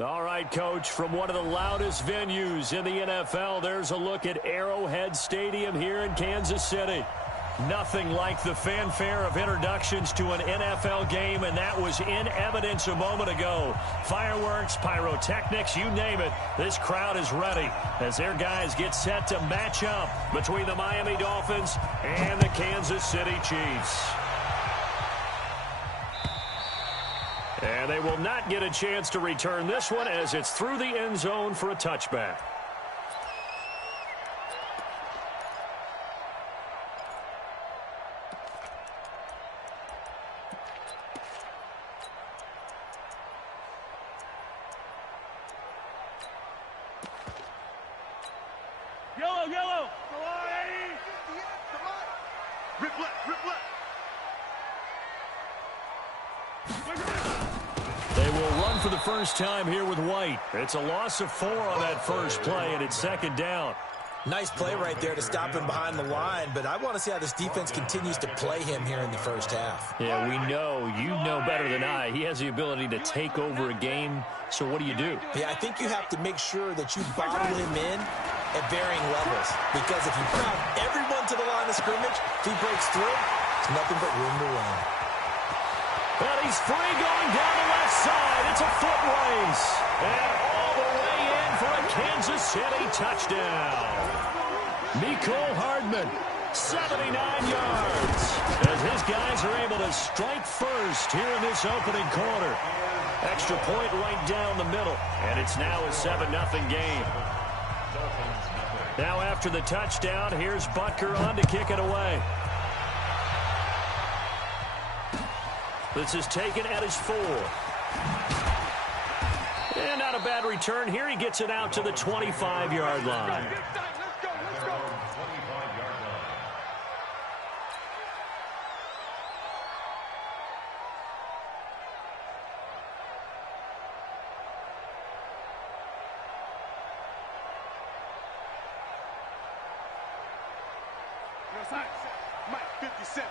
All right, Coach, from one of the loudest venues in the NFL, there's a look at Arrowhead Stadium here in Kansas City. Nothing like the fanfare of introductions to an NFL game, and that was in evidence a moment ago. Fireworks, pyrotechnics, you name it, this crowd is ready as their guys get set to match up between the Miami Dolphins and the Kansas City Chiefs. And they will not get a chance to return this one as it's through the end zone for a touchback. Yellow. Come on, Eddie. Come on. Rip left. They will run for the first time here with White. It's a loss of 4 on that first play, and it's second down. Nice play right there to stop him behind the line, but I want to see how this defense continues to play him here in the first half. Yeah, we know. You know better than I. He has the ability to take over a game, so what do? Yeah, I think you have to make sure that you bottle him in at varying levels, because if you crowd everyone to the line of scrimmage, if he breaks through, there's nothing but room to run. But he's free going down the left side. It's a foot race. And all the way in for a Kansas City touchdown. Mecole Hardman, 79 yards. As his guys are able to strike first here in this opening quarter. Extra point right down the middle. And it's now a 7-0 game. Now after the touchdown, here's Butker on to kick it away. This is taken at his 4. And not a bad return here. He gets it out to the 25-yard line. Mike, 57.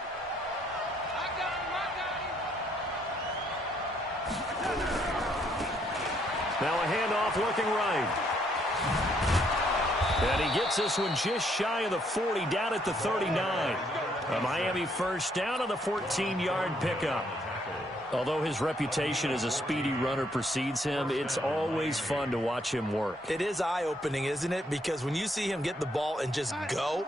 Now a handoff looking right. And he gets this one just shy of the 40, down at the 39. A Miami first down on the 14-yard pickup. Although his reputation as a speedy runner precedes him, it's always fun to watch him work. It is eye-opening, isn't it? Because when you see him get the ball and just go,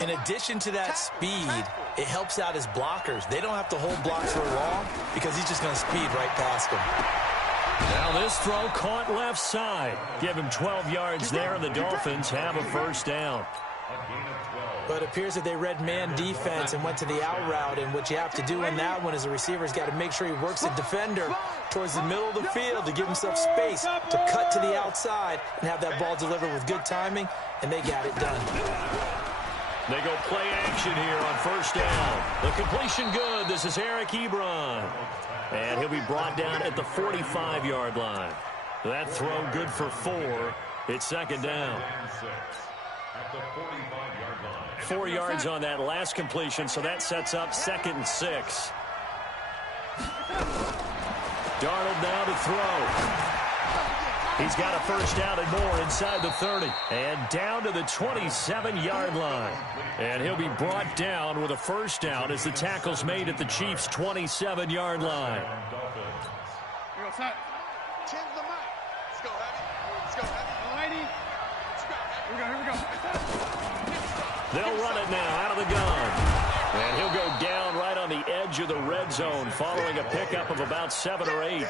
in addition to that speed, it helps out his blockers. They don't have to hold blocks for long because he's just going to speed right past them. Now this throw caught left side. Give him 12 yards there, and the Dolphins have a first down. But it appears that they read man defense and went to the out route, and what you have to do in that one is the receiver's got to make sure he works the defender towards the middle of the field to give himself space to cut to the outside and have that ball delivered with good timing, and they got it done. They go play action here on first down. The completion good. This is Eric Ebron. And he'll be brought down at the 45-yard line. That throw good for 4. It's second down. 4 yards on that last completion, so that sets up 2nd and 6. Darnold now to throw. He's got a first down and more inside the 30. And down to the 27-yard line. And he'll be brought down with a first down as the tackle's made at the Chiefs' 27-yard line. They'll run it now out of the gun. And he'll go down right on the edge of the red zone following a pickup of about 7 or 8.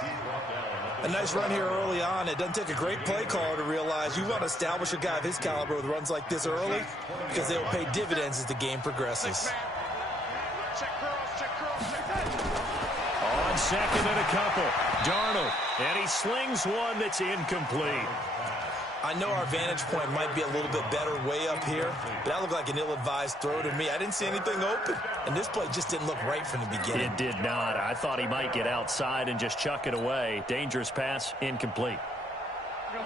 A nice run here early on. It doesn't take a great play caller to realize you want to establish a guy of his caliber with runs like this early because they'll pay dividends as the game progresses. On second and a couple, Darnold. And he slings one that's incomplete. I know our vantage point might be a little bit better way up here, but that looked like an ill-advised throw to me. I didn't see anything open, and this play just didn't look right from the beginning. It did not. I thought he might get outside and just chuck it away. Dangerous pass, incomplete.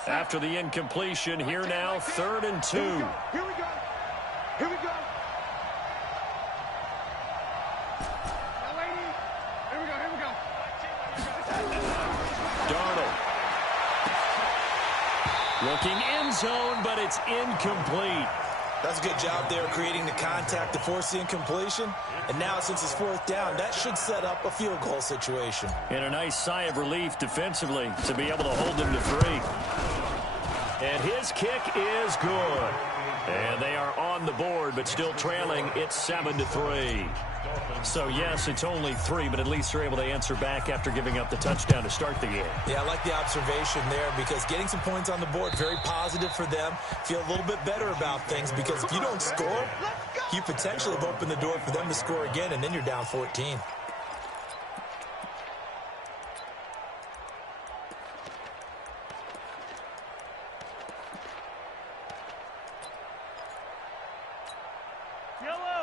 After the incompletion, here now, 3rd and 2. Here we go. Darnold. Looking end zone, but it's incomplete. That's a good job there creating the contact to force the incompletion. And now, since it's fourth down, that should set up a field goal situation. And a nice sigh of relief defensively to be able to hold them to 3. And his kick is good. And they are on the board, but still trailing. It's 7-3. So, yes, it's only 3, but at least they're able to answer back after giving up the touchdown to start the game. Yeah, I like the observation there because getting some points on the board, very positive for them. Feel a little bit better about things because if you don't score, you potentially have opened the door for them to score again, and then you're down 14.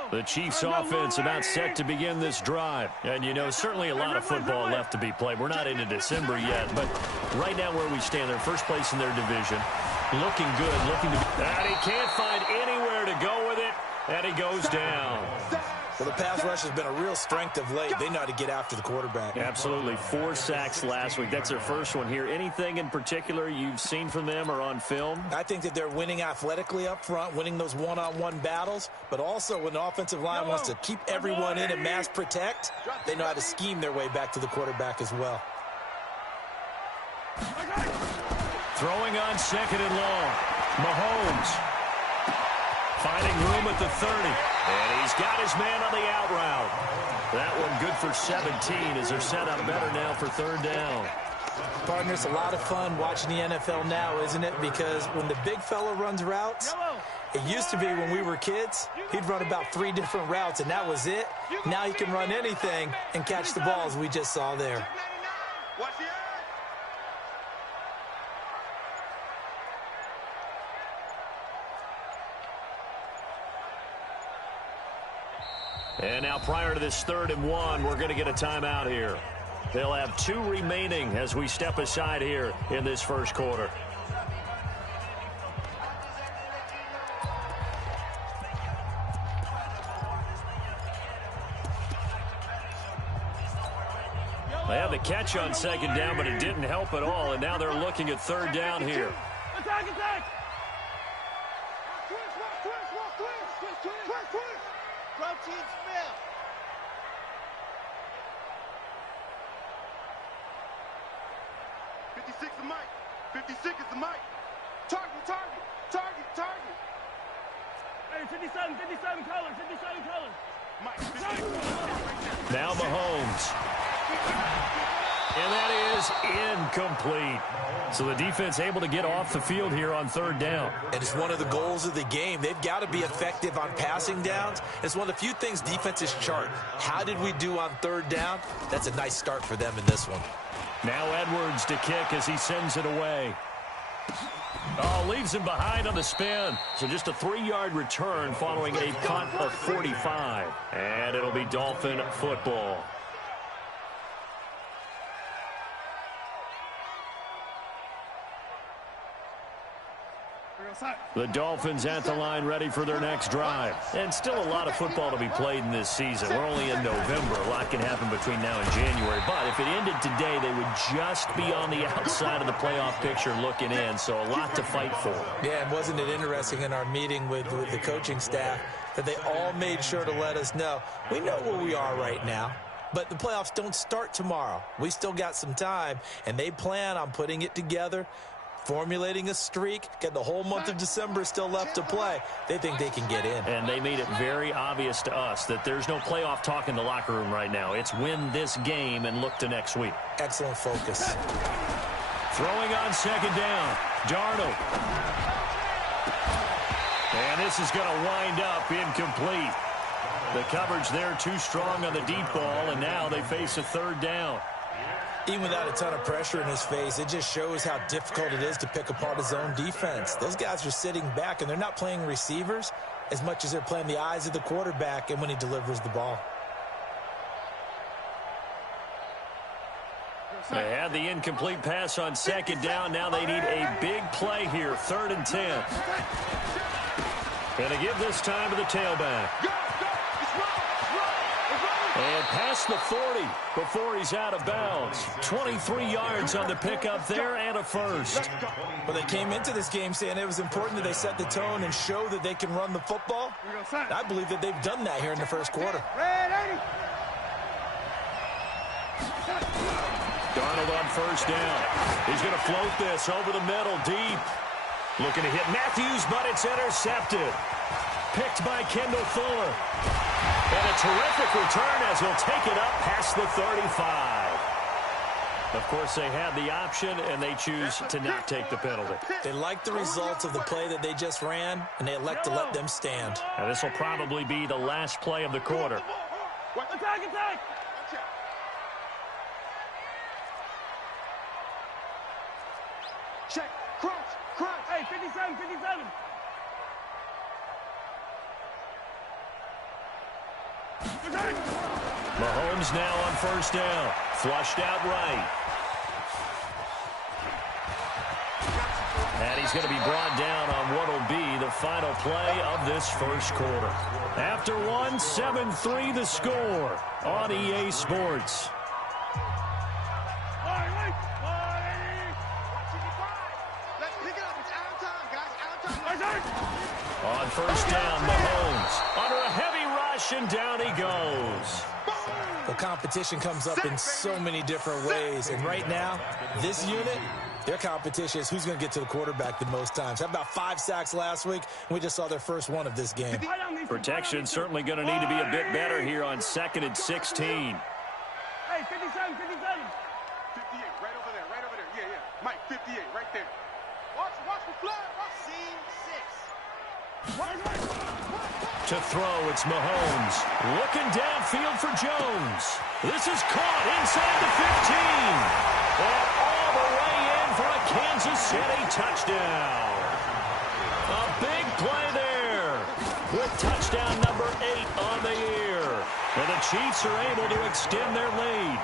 The Chiefs offense about set to begin this drive. And, you know, certainly a lot of football left to be played. We're not into December yet, but right now where we stand, they're first place in their division. Looking good, looking to be... And he can't find anywhere to go with it, and he goes down. Well, the pass rush has been a real strength of late. They know how to get after the quarterback. Absolutely. 4 sacks last week. That's their first one here. Anything in particular you've seen from them or on film? I think that they're winning athletically up front, winning those one-on-one battles, but also when the offensive line wants to keep everyone in and mass protect, they know how to scheme their way back to the quarterback as well. Throwing on 2nd and long. Mahomes finding room at the 30. And he's got his man on the out route. That one good for 17 as they're set up better now for 3rd down. Partner, it's a lot of fun watching the NFL now, isn't it? Because when the big fella runs routes, it used to be when we were kids, he'd run about 3 different routes, and that was it. Now he can run anything and catch the balls we just saw there. And now prior to this 3rd and 1, we're going to get a timeout here. They'll have 2 remaining as we step aside here in this first quarter. They had the catch on 2nd down, but it didn't help at all, and now they're looking at 3rd down here. Attack, attack! Protein smell. 56 is Mike. 56 is the Mike. Target, target, target, target. Hey, 57 colors, 57 colors. Mike, 57. Now Mahomes. And that is incomplete. So the defense able to get off the field here on 3rd down. And it's one of the goals of the game. They've got to be effective on passing downs. It's one of the few things defenses chart. How did we do on 3rd down? That's a nice start for them in this one. Now Edwards to kick as he sends it away. Oh, leaves him behind on the spin. So just a 3-yard return following a punt of 45. And it'll be Dolphin football. The Dolphins at the line ready for their next drive. And still a lot of football to be played in this season. We're only in November. A lot can happen between now and January. But if it ended today, they would just be on the outside of the playoff picture looking in. So a lot to fight for. Yeah, and wasn't it interesting in our meeting with the coaching staff that they all made sure to let us know, we know where we are right now. But the playoffs don't start tomorrow. We still got some time, and they plan on putting it together, formulating a streak, got the whole month of December still left to play. They think they can get in. And they made it very obvious to us that there's no playoff talk in the locker room right now. It's win this game and look to next week. Excellent focus. Throwing on 2nd down. Darnold. And this is going to wind up incomplete. The coverage there too strong on the deep ball, and now they face a 3rd down. Even without a ton of pressure in his face, it just shows how difficult it is to pick apart his own defense. Those guys are sitting back, and they're not playing receivers as much as they're playing the eyes of the quarterback and when he delivers the ball. They had the incomplete pass on 2nd down. Now they need a big play here, 3rd and 10. Going to give this time to the tailback. And And past the 40 before he's out of bounds. 23 yards on the pickup there and a first. Well, they came into this game saying it was important that they set the tone and show that they can run the football. I believe that they've done that here in the first quarter. Darnold on first down. He's going to float this over the middle, deep. Looking to hit Matthews, but it's intercepted. Picked by Kendall Fuller. And a terrific return as he'll take it up past the 35. Of course, they had the option, and they choose to not take the penalty. They like the results of the play that they just ran, and they elect to let them stand. Now, this will probably be the last play of the quarter. Attack, attack! Check, crunch! Hey, 57, 57! Mahomes now on first down. Flushed out right. And he's going to be brought down on what will be the final play of this first quarter. After one, 7-3 the score on EA Sports. On first down, Mahomes under a heavy rush, and down he goes. The competition comes up in so many different ways, and right now, this unit, their competition is who's going to get to the quarterback the most times. How about 5 sacks last week? We just saw their first one of this game. Protection certainly going to need to be a bit better here on 2nd and 16. Hey, 57, 57. 58, right over there, Yeah. Mike, 58, right there. Watch the flood. Scene 6. To throw, it's Mahomes. Looking downfield for Jones. This is caught inside the 15. And all the way in for a Kansas City touchdown. A big play there with touchdown number 8 on the year. And the Chiefs are able to extend their lead.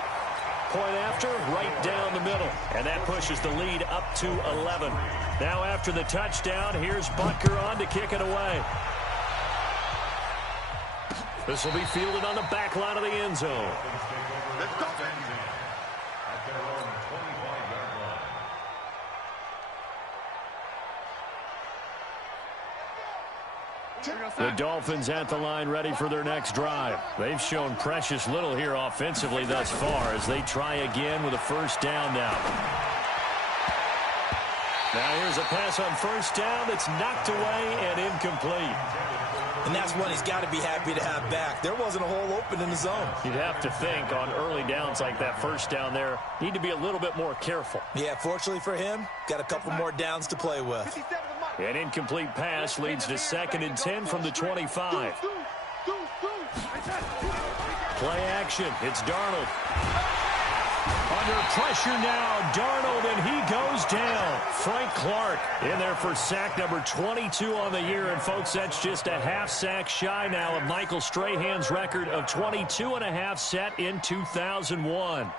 Point after, right down the middle. And that pushes the lead up to 11. Now after the touchdown, here's Butker on to kick it away. This will be fielded on the back line of the end zone. Let's go, The Dolphins at the line ready for their next drive. They've shown precious little here offensively thus far as they try again with a first down now. Now here's a pass on first down that's knocked away and incomplete. And that's one he's got to be happy to have back. There wasn't a hole open in the zone. You'd have to think on early downs like that first down there, need to be a little bit more careful. Yeah, fortunately for him, got a couple more downs to play with. An incomplete pass leads to 2nd and 10 from the 25. Play action. It's Darnold. Under pressure now, Darnold, and he goes down. Frank Clark in there for sack number 22 on the year. And, folks, that's just a half sack shy now of Michael Strahan's record of 22.5 set in 2001.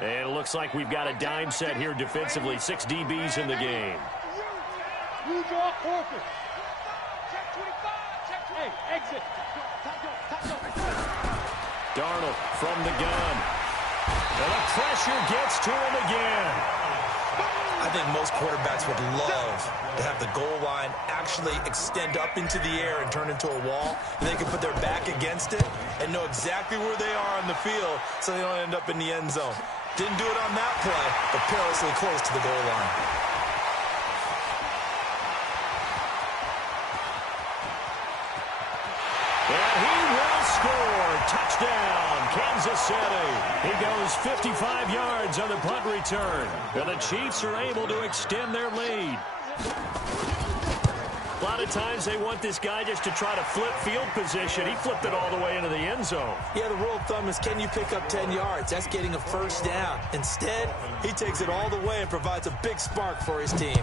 And it looks like we've got a dime set here defensively. 6 DBs in the game. You draw corpus. Check 25. Check 20. Hey, exit. Darnold from the gun. And the pressure gets to him again. I think most quarterbacks would love to have the goal line actually extend up into the air and turn into a wall. And they can put their back against it and know exactly where they are on the field so they don't end up in the end zone. Didn't do it on that play, but perilously close to the goal line. And he will score. Touchdown, Kansas City. He goes 55 yards on the punt return. And the Chiefs are able to extend their lead. A lot of times they want this guy just to try to flip field position. He flipped it all the way into the end zone. Yeah, the rule of thumb is, can you pick up 10 yards? That's getting a first down. Instead, he takes it all the way and provides a big spark for his team.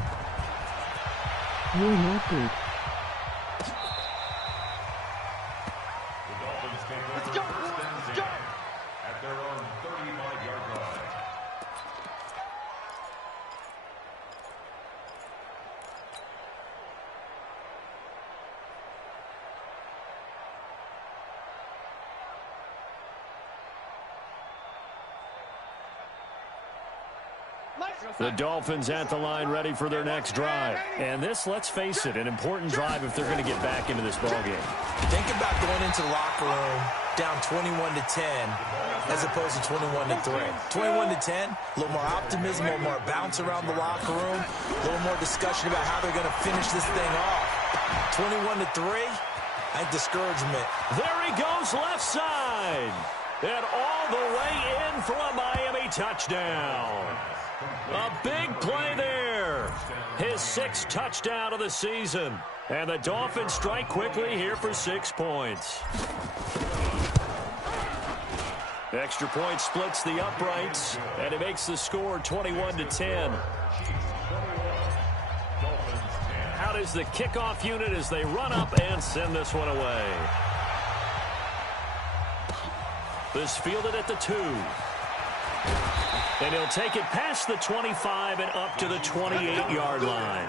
The Dolphins at the line ready for their next drive. And this, let's face it, an important drive if they're going to get back into this ballgame. Think about going into the locker room down 21-10 as opposed to 21-3. 21-10, a little more optimism, a little more bounce around the locker room, a little more discussion about how they're going to finish this thing off. 21-3, I think discouragement. There he goes left side. And all the way in for a Miami touchdown. A big play there. His 6th touchdown of the season. And the Dolphins strike quickly here for 6 points. Extra point splits the uprights, and it makes the score 21-10. Out is the kickoff unit as they run up and send this one away. This fielded at the 2. And he'll take it past the 25 and up to the 28-yard line.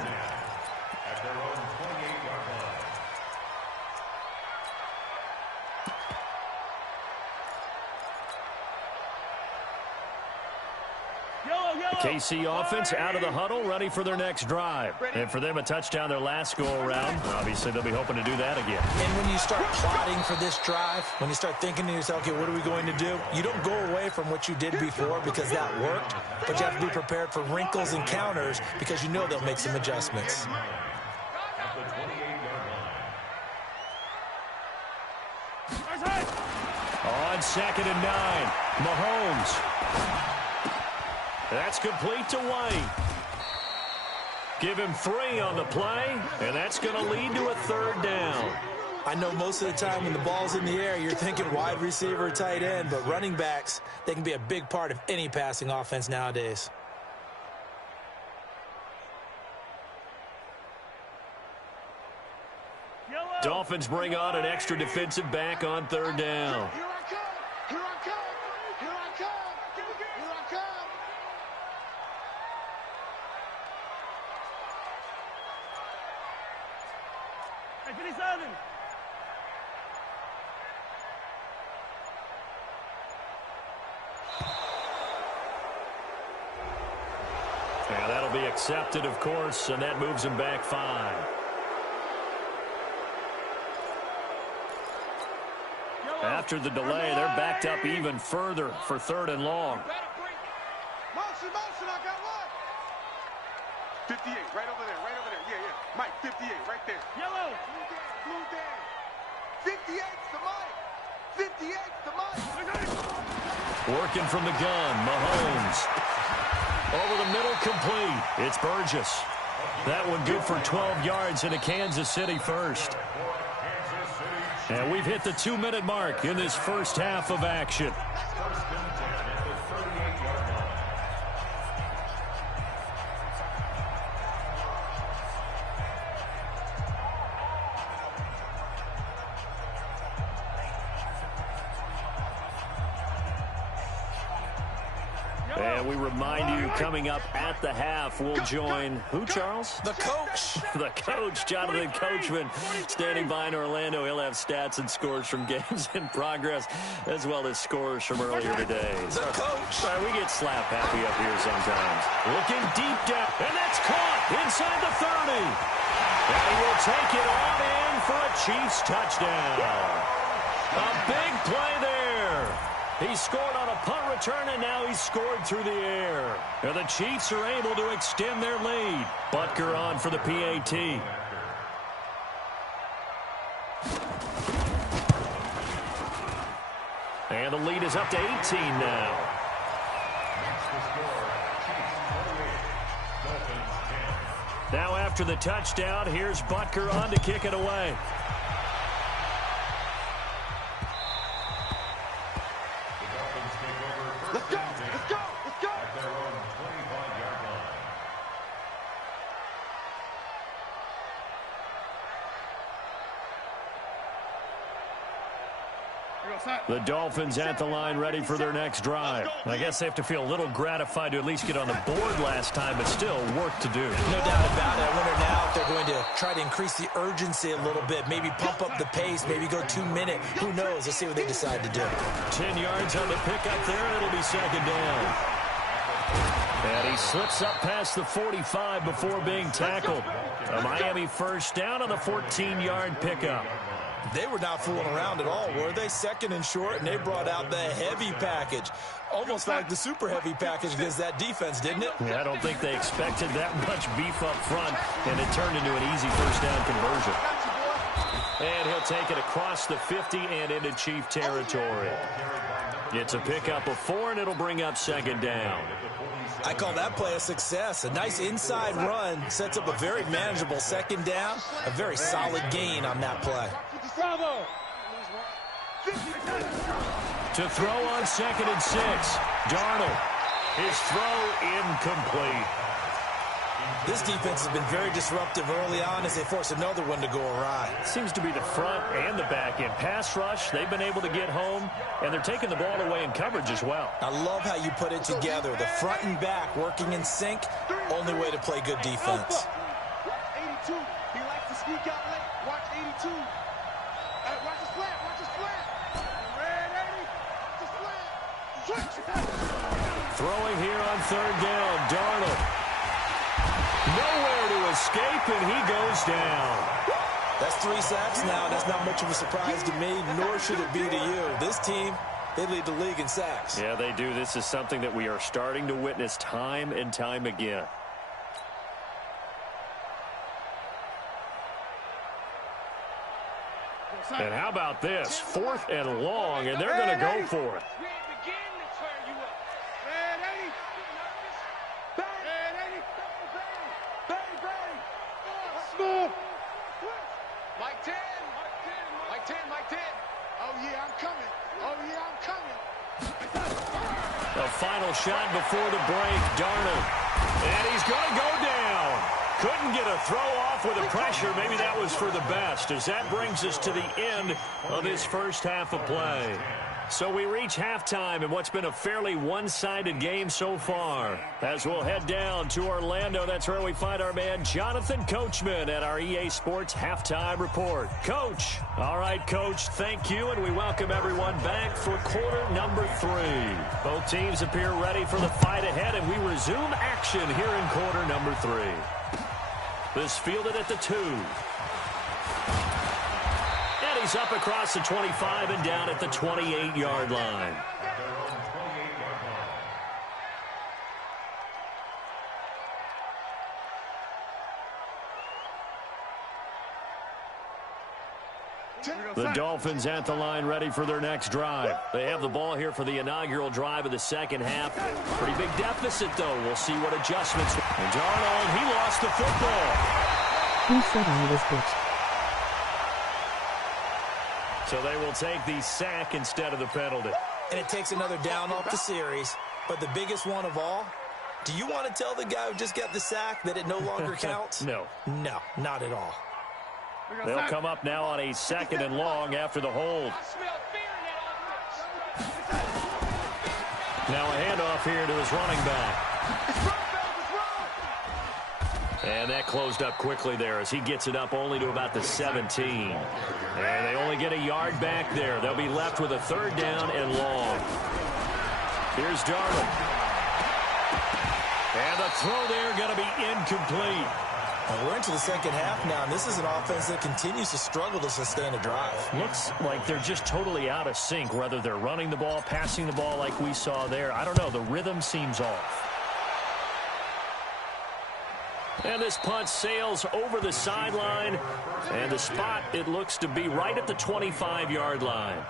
The KC offense out of the huddle, ready for their next drive. And for them, a touchdown their last go-around. Obviously, they'll be hoping to do that again. And when you start plotting for this drive, when you start thinking to yourself, okay, what are we going to do? You don't go away from what you did before because that worked, but you have to be prepared for wrinkles and counters because you know they'll make some adjustments. On 2nd and 9, Mahomes. That's complete to White. Give him 3 on the play, and that's going to lead to a 3rd down. I know most of the time when the ball's in the air, you're thinking wide receiver, tight end, but running backs, they can be a big part of any passing offense nowadays. Dolphins bring on an extra defensive back on 3rd down. Yeah, that'll be accepted, of course, and that moves him back 5. After the delay, they're backed up even further for 3rd and long. Motion, I got one. 58, right over there, yeah. Mike, 58, right there. Yellow. Blue down. 58's the Mike. 58's the Mike. Working from the gun, Mahomes. Over the middle, complete. It's Burgess. That one good for 12 yards into Kansas City first. And we've hit the 2-minute mark in this first half of action. And we remind you, coming up at the half, we'll join who, Charles? The coach. The coach, Jonathan Coachman, standing by in Orlando. He'll have stats and scores from games in progress, as well as scores from earlier today. The coach. We get slap happy up here sometimes. Looking deep down, and that's caught inside the 30. And he will take it on in for a Chiefs touchdown. A big play there. He scored on a punt return, and now he's scored through the air. And the Chiefs are able to extend their lead. Butker on for the PAT. And the lead is up to 18 now. Now after the touchdown, here's Butker on to kick it away. Let's go, let's go, let's go. At their own 25-yard line. The Dolphins at the line ready for their next drive. I guess they have to feel a little gratified to at least get on the board last time, but still work to do. No doubt about it. I wonder now if they're going to try to increase the urgency a little bit, maybe pump up the pace, maybe go 2-minute. Who knows? Let's see what they decide to do. 10 yards on the pickup there, and it'll be 2nd down. And he slips up past the 45 before being tackled. A Miami first down on the 14-yard pickup. They were not fooling around at all, were they? Second and short, and they brought out the heavy package. Almost like the super heavy package against that defense, didn't it? Yeah, I don't think they expected that much beef up front, and it turned into an easy first down conversion. And he'll take it across the 50 and into Chief territory. It's a pickup of 4, and it'll bring up second down. I call that play a success. A nice inside run sets up a very manageable second down. A very solid gain on that play. To throw on 2nd and 6. Darnold. His throw incomplete. This defense has been very disruptive early on as they force another one to go awry. Seems to be the front and the back end. Pass rush, they've been able to get home, and they're taking the ball away in coverage as well. I love how you put it together. The front and back working in sync. Only way to play good defense. 82. He likes to sneak out late. Watch 82. Watch his flat. Watch his flat. Red 80. Watch his flat. Throwing here on 3rd down. Darnold. Nowhere to escape, and he goes down. That's 3 sacks now. That's not much of a surprise to me, nor should it be to you. This team, they lead the league in sacks. Yeah, they do. This is something that we are starting to witness time and time again. And how about this? 4th and long, and they're going to go for it. A final shot before the break. Darnold. And he's going to go down. Couldn't get a throw off with the pressure. Maybe that was for the best, as that brings us to the end of this first half of play. So we reach halftime in what's been a fairly one-sided game so far. As we'll head down to Orlando, that's where we find our man Jonathan Coachman at our EA Sports Halftime Report. Coach. All right, Coach, thank you, and we welcome everyone back for quarter number 3. Both teams appear ready for the fight ahead, and we resume action here in quarter number 3. This fielded at the 2. He's up across the 25 and down at the 28-yard line. The Dolphins at the line ready for their next drive. They have the ball here for the inaugural drive of the second half. Pretty big deficit, though. We'll see what adjustments. And Darnold, he lost the football. Who said I was bitch? So they will take the sack instead of the penalty. And it takes another down off the series. But the biggest one of all, do you want to tell the guy who just got the sack that it no longer counts? No. No, not at all. They'll come up now on a 2nd and long after the hold. Now a handoff here to his running back. And that closed up quickly there as he gets it up only to about the 17. And they only get a yard back there. They'll be left with a 3rd down and long. Here's Darnold. And the throw there going to be incomplete. Well, we're into the second half now, and this is an offense that continues to struggle to sustain a drive. Looks like they're just totally out of sync, whether they're running the ball, passing the ball like we saw there. I don't know. The rhythm seems off. And this punt sails over the sideline. And the spot, it looks to be right at the 25-yard line.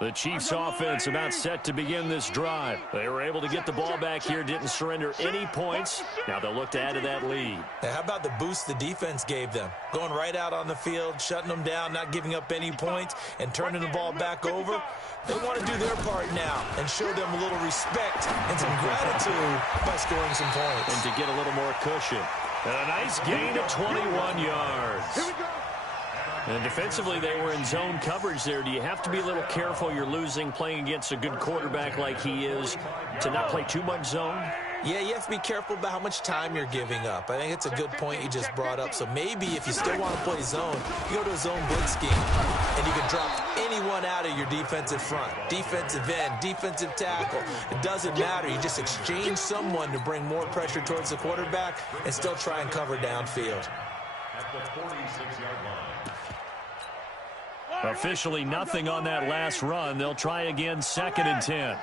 The Chiefs offense about set to begin this drive. They were able to get the ball back here, didn't surrender any points. Now they'll look to add to that lead. Now, how about the boost the defense gave them? Going right out on the field, shutting them down, not giving up any points, and turning the ball back over. They want to do their part now and show them a little respect and some gratitude by scoring some points. And to get a little more cushion. And a nice gain of 21 yards. Here we go. And defensively, they were in zone coverage there. Do you have to be a little careful? You're losing playing against a good quarterback like he is to not play too much zone? Yeah, you have to be careful about how much time you're giving up. I think it's a good point you just brought up. So maybe if you still want to play zone, you go to a zone blitz scheme and you can drop anyone out of your defensive front. Defensive end, defensive tackle. It doesn't matter. You just exchange someone to bring more pressure towards the quarterback and still try and cover downfield. At the 46-yard line. Officially nothing on that last run. They'll try again 2nd and 10.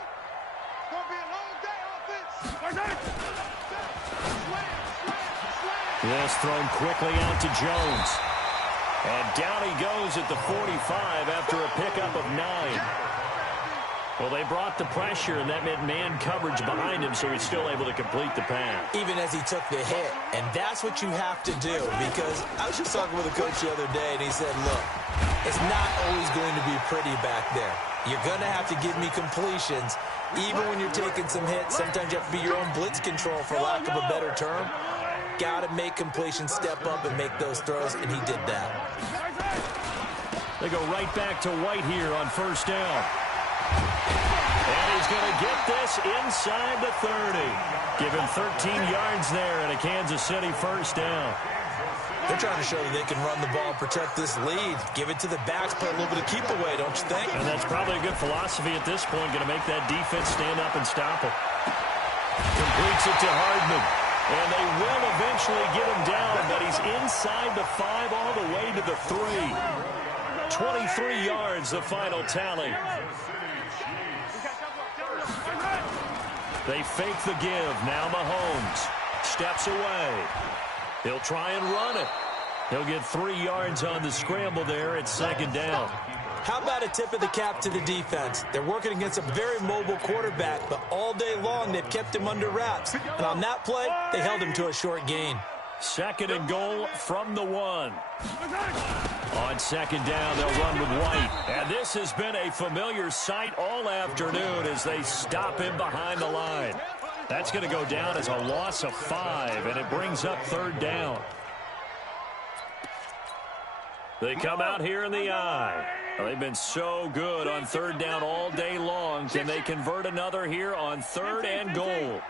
This thrown quickly out to Jones. And down he goes at the 45 after a pickup of 9. Well, they brought the pressure, and that meant man coverage behind him, so he's still able to complete the pass. Even as he took the hit. And that's what you have to do, because I was just talking with a coach the other day, and he said, look, it's not always going to be pretty back there. You're going to have to give me completions. Even when you're taking some hits, sometimes you have to be your own blitz control, for lack of a better term. Got to make completions, step up, and make those throws, and he did that. They go right back to White here on 1st down. And he's going to get this inside the 30. Give him 13 yards there and a Kansas City 1st down. They're trying to show that they can run the ball and protect this lead. Give it to the backs, play a little bit of keep away, don't you think? And that's probably a good philosophy at this point, going to make that defense stand up and stop it. Completes it to Hardman. And they will eventually get him down, but he's inside the 5 all the way to the 3. 23 yards, the final tally. They fake the give. Now Mahomes steps away. He'll try and run it. He'll get 3 yards on the scramble there at 2nd down. How about a tip of the cap to the defense? They're working against a very mobile quarterback, but all day long they've kept him under wraps. And on that play, they held him to a short gain. 2nd and goal from the 1. On 2nd down, they'll run with White. And this has been a familiar sight all afternoon as they stop him behind the line. That's going to go down as a loss of 5, and it brings up 3rd down. They come out here in the eye. They've been so good on 3rd down all day long. Can they convert another here on 3rd and goal?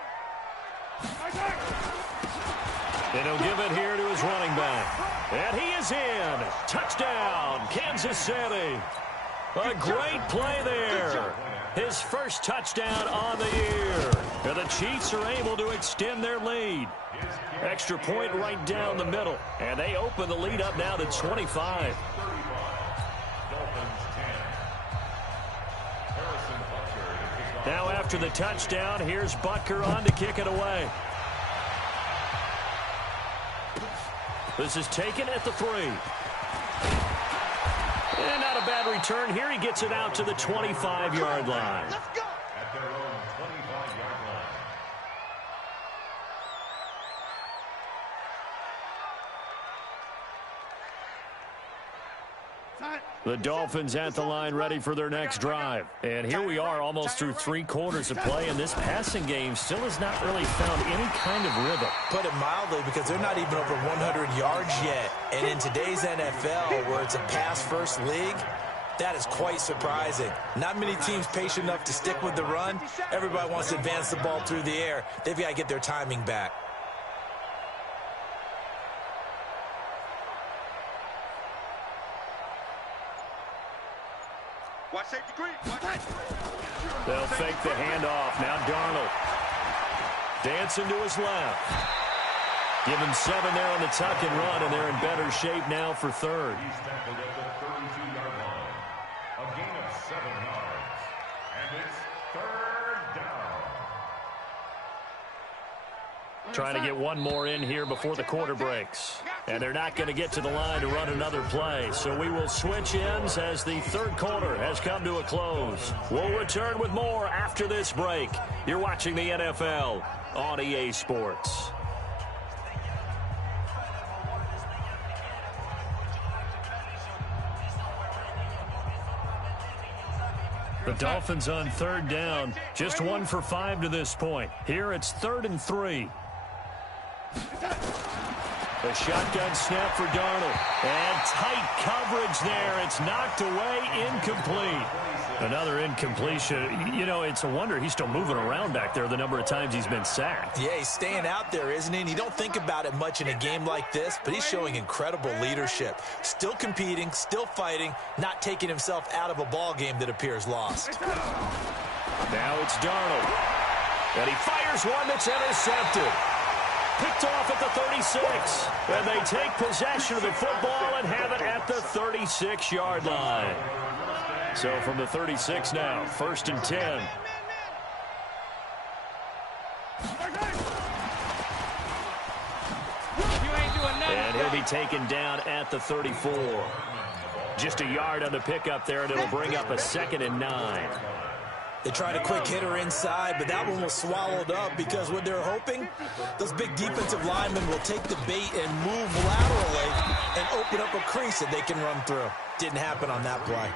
And he'll give it here to his running back. And he is in. Touchdown, Kansas City. A great play there. His first touchdown on the year. And the Chiefs are able to extend their lead. Extra point right down the middle. And they open the lead up now to 25. Now after the touchdown, here's Butker on to kick it away. This is taken at the 3. And not a bad return here. He gets it out to the 25-yard line. Let's go. At their own 25-yard line. The Dolphins at the line ready for their next drive. And here we are almost through 3 quarters of play, and this passing game still has not really found any kind of rhythm. Put it mildly, because they're not even over 100 yards yet. And in today's NFL, where it's a pass-first league, that is quite surprising. Not many teams patient enough to stick with the run. Everybody wants to advance the ball through the air. They've got to get their timing back. Watch safety green. Watch. They'll fake the handoff. Now Darnold. Dancing to his left. Give him 7 there on the tuck and run, and they're in better shape now for 3rd. He's tackled at the 32-yard line. A gain of 7 yards. And it's 3rd down. Trying to get one more in here before the quarter breaks. And they're not going to get to the line to run another play. So we will switch ends as the 3rd quarter has come to a close. We'll return with more after this break. You're watching the NFL on EA Sports. The Dolphins on 3rd down. Just 1 for 5 to this point. Here it's 3rd and 3. The shotgun snap for Darnold. And tight coverage there. It's knocked away, incomplete. Another incompletion. You know, it's a wonder he's still moving around back there the number of times he's been sacked. Yeah, he's staying out there, isn't he? And you don't think about it much in a game like this, but he's showing incredible leadership. Still competing, still fighting, not taking himself out of a ball game that appears lost. Now it's Darnold. And he fires one that's intercepted. Picked off at the 36. And they take possession of the football and have it at the 36-yard line. So from the 36 now, 1st and 10. And he'll be taken down at the 34. Just a yard on the pickup there, and it'll bring up a 2nd and 9. They tried a quick hitter inside, but that one was swallowed up because what they're hoping, those big defensive linemen will take the bait and move laterally and open up a crease that they can run through. Didn't happen on that play.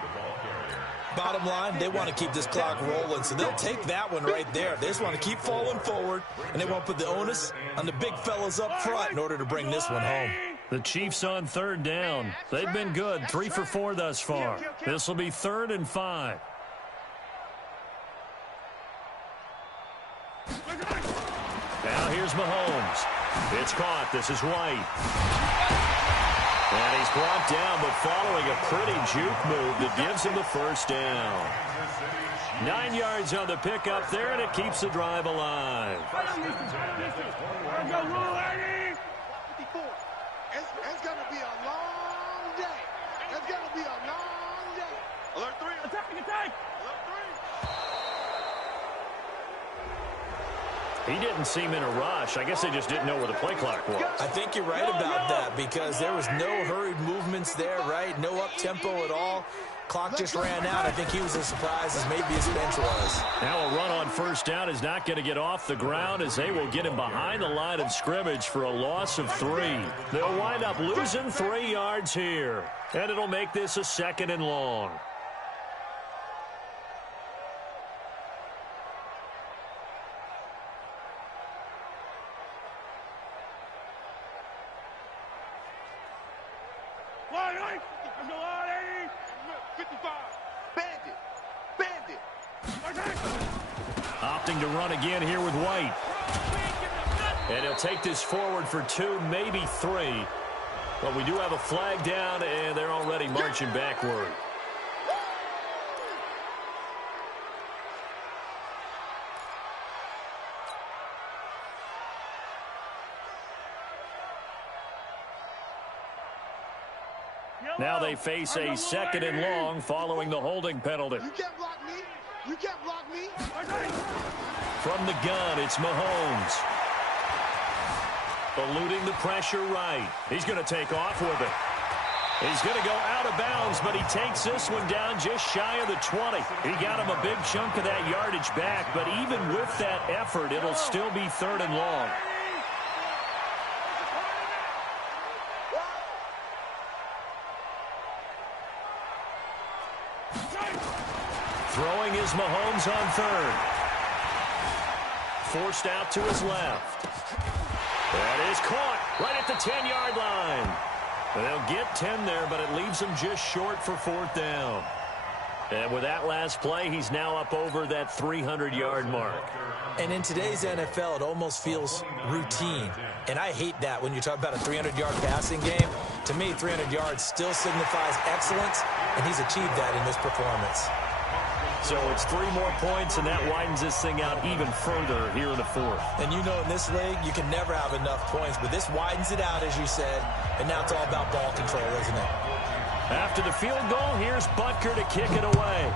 Bottom line, they want to keep this clock rolling, so they'll take that one right there. They just want to keep falling forward, and they won't put the onus on the big fellas up front in order to bring this one home. The Chiefs on 3rd down. They've been good, 3 for 4 thus far. This will be 3rd and 5. Now here's Mahomes. It's caught. This is White. And he's brought down, but following a pretty juke move that gives him the 1st down. 9 yards on the pickup there, and it keeps the drive alive. 54. It's going to be a long day. It's going to be a long day. Alert 3. Attack. Alert 3. He didn't seem in a rush. I guess they just didn't know where the play clock was. I think you're right about that because there was no hurried movements there, right? No up-tempo at all. Clock just ran out. I think he was as surprised as maybe his bench was. Now a run on 1st down is not going to get off the ground as they will get him behind the line of scrimmage for a loss of 3. They'll wind up losing 3 yards here. And it'll make this a 2nd and long. Opting to run again here with White. And he'll take this forward for 2, maybe 3. But we do have a flag down, and they're already marching backward. Now they face a 2nd and long following the holding penalty. You can't block me. You can't block me. From the gun, it's Mahomes. Eluding the pressure right. He's going to take off with it. He's going to go out of bounds, but he takes this one down just shy of the 20. He got him a big chunk of that yardage back, but even with that effort, it'll still be 3rd and long. Throwing is Mahomes on 3rd. Forced out to his left. That is caught right at the 10-yard line. They'll get 10 there, but it leaves them just short for 4th down. And with that last play, he's now up over that 300-yard mark. And in today's NFL, it almost feels routine. And I hate that when you talk about a 300-yard passing game. To me, 300 yards still signifies excellence, and he's achieved that in this performance. So it's 3 more points, and that widens this thing out even further here in the 4th. And you know in this league, you can never have enough points, but this widens it out, as you said, and now it's all about ball control, isn't it? After the field goal, here's Butker to kick it away.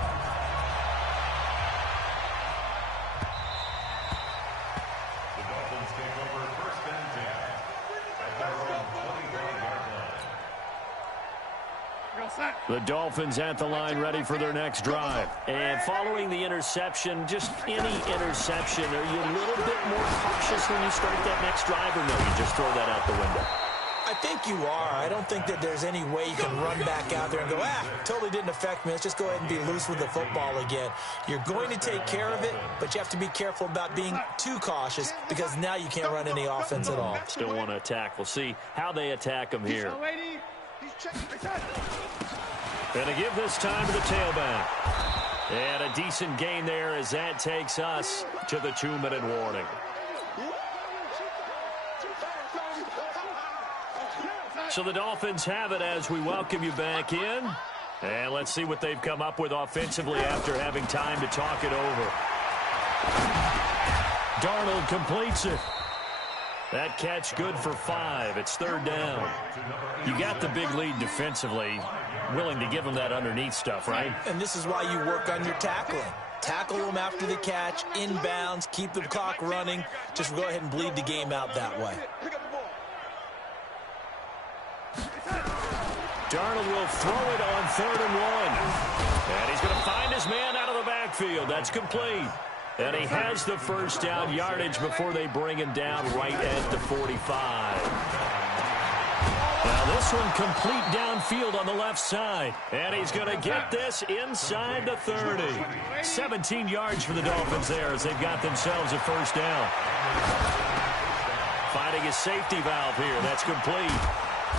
The Dolphins take over 1st and 10 at their own 25-yard line. The Dolphins at the line ready for their next drive. And following the interception, just any interception, are you a little bit more cautious when you start that next drive, or no, you just throw that out the window? I think you are. I don't think that there's any way you can run back out there and go, totally didn't affect me. Let's just go ahead and be loose with the football again. You're going to take care of it, but you have to be careful about being too cautious because now you can't run any offense at all. Still want to attack. We'll see how they attack him here. And to give this time to the tailback. And a decent gain there as that takes us to the 2-minute warning. So the Dolphins have it as we welcome you back in. And let's see what they've come up with offensively after having time to talk it over. Darnold completes it. That catch good for 5. It's 3rd down. You got the big lead defensively. Willing to give them that underneath stuff, right? And this is why you work on your tackling. Tackle them after the catch, inbounds, keep the clock running. Just go ahead and bleed the game out that way. Darnold will throw it on 3rd and 1. And he's going to find his man out of the backfield. That's complete. And he has the first down yardage before they bring him down right at the 45. Now this one complete downfield on the left side. And he's going to get this inside the 30. 17 yards for the Dolphins there as they've got themselves a first down. Finding his safety valve here. That's complete.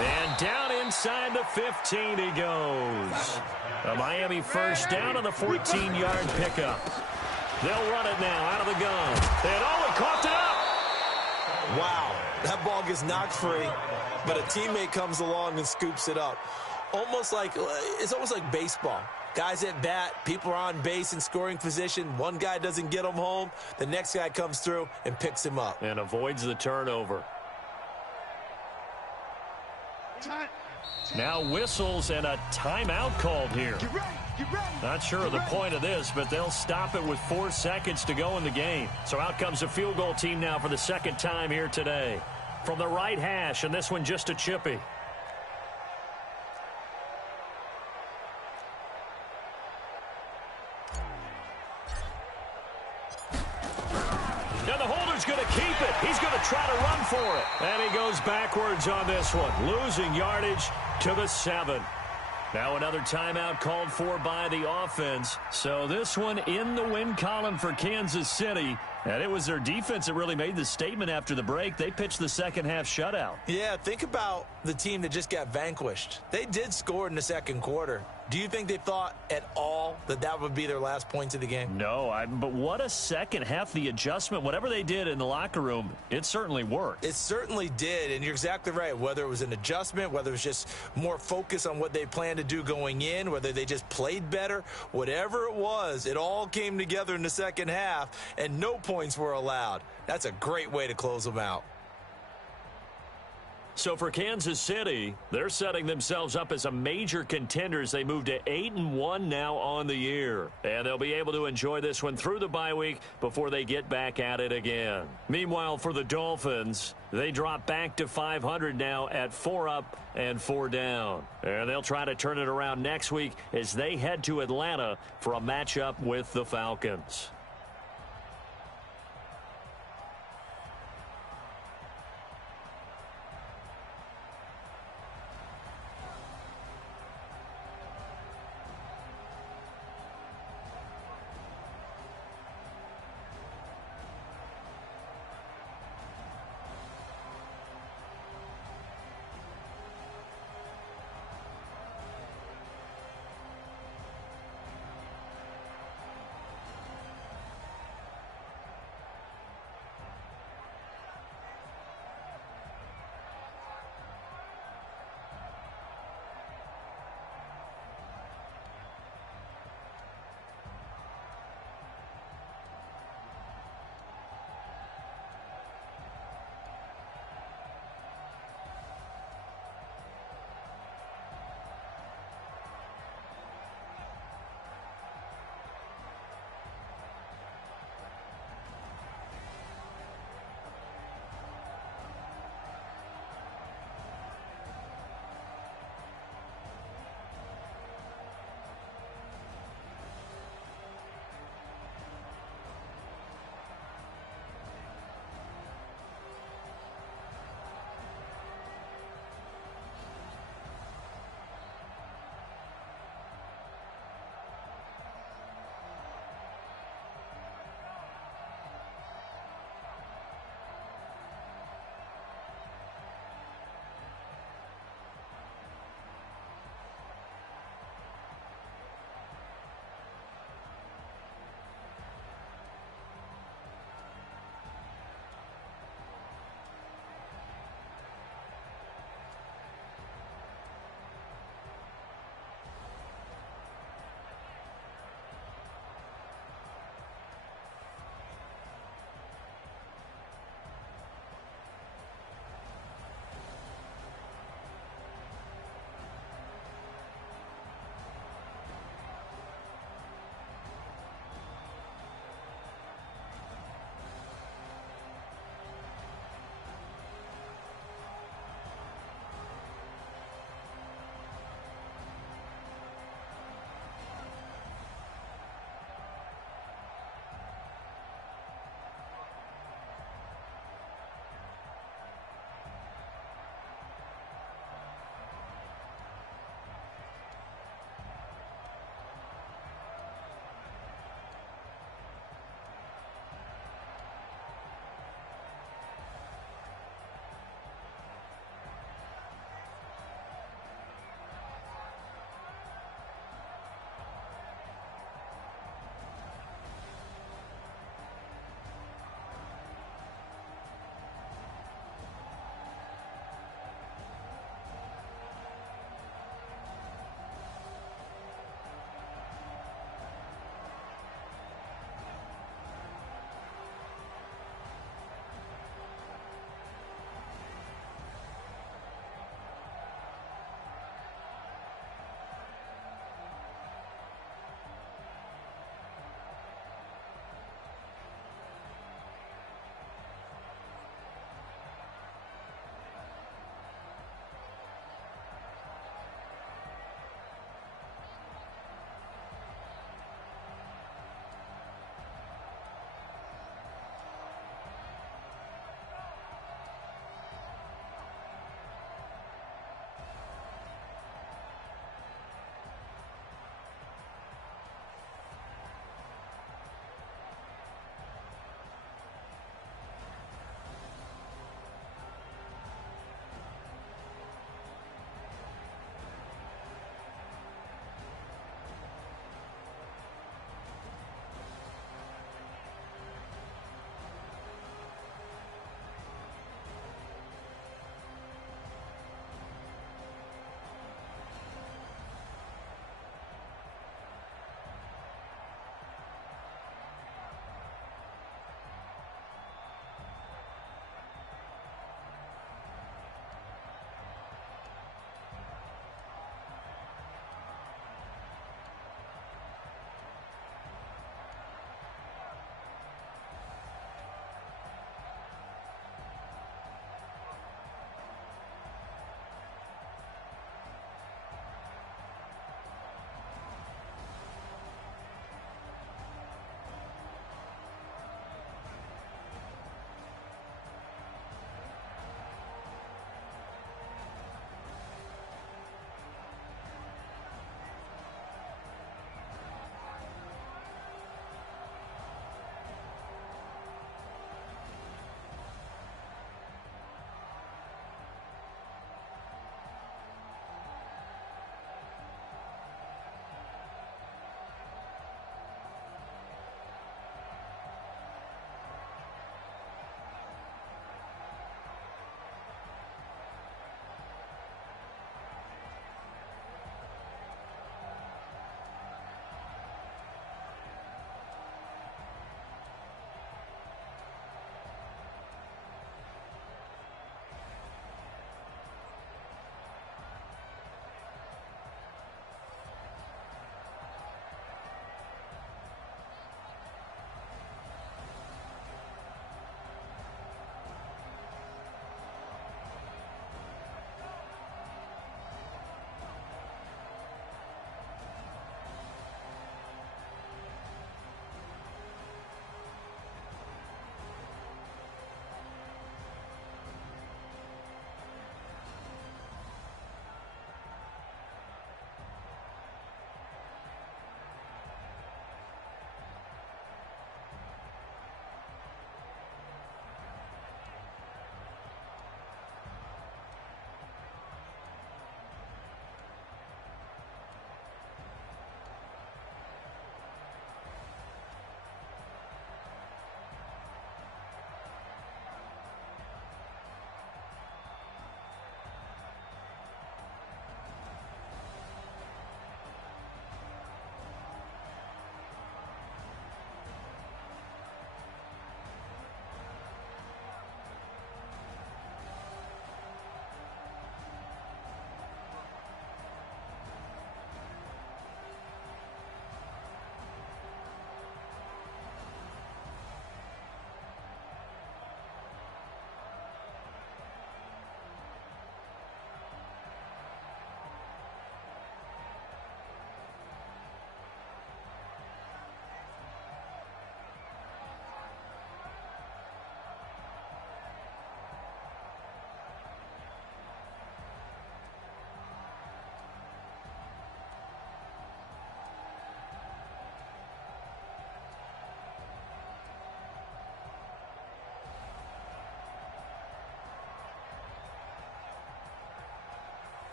And down inside the 15 he goes. A Miami first down on the 14-yard pickup. They'll run it now out of the gun. And Owen coughed it up. Wow, that ball gets knocked free, but a teammate comes along and scoops it up. It's almost like baseball. Guys at bat, people are on base in scoring position. One guy doesn't get him home. The next guy comes through and picks him up. And avoids the turnover. Now whistles and a timeout called here. Not sure of the point of this, but they'll stop it with 4 seconds to go in the game. So out comes a field goal team now for the second time here today. From the right hash, and this one just a chippy. Now the holder's going to keep it. He's going to try to run for it. And he goes backwards on this one, losing yardage to the 7. Now another timeout called for by the offense. So this one in the win column for Kansas City. And it was their defense that really made the statement after the break. They pitched the second half shutout. Yeah, think about the team that just got vanquished. They did score in the second quarter. Do you think they thought at all that that would be their last points of the game? No, but what a second half. The adjustment, whatever they did in the locker room, it certainly worked. It certainly did, and you're exactly right. Whether it was an adjustment, whether it was just more focus on what they planned to do going in, whether they just played better, whatever it was, it all came together in the second half, and no points were allowed. That's a great way to close them out. So for Kansas City, they're setting themselves up as a major contender as they move to 8-1 now on the year. And they'll be able to enjoy this one through the bye week before they get back at it again. Meanwhile, for the Dolphins, they drop back to 500 now at 4 up and 4 down. And they'll try to turn it around next week as they head to Atlanta for a matchup with the Falcons.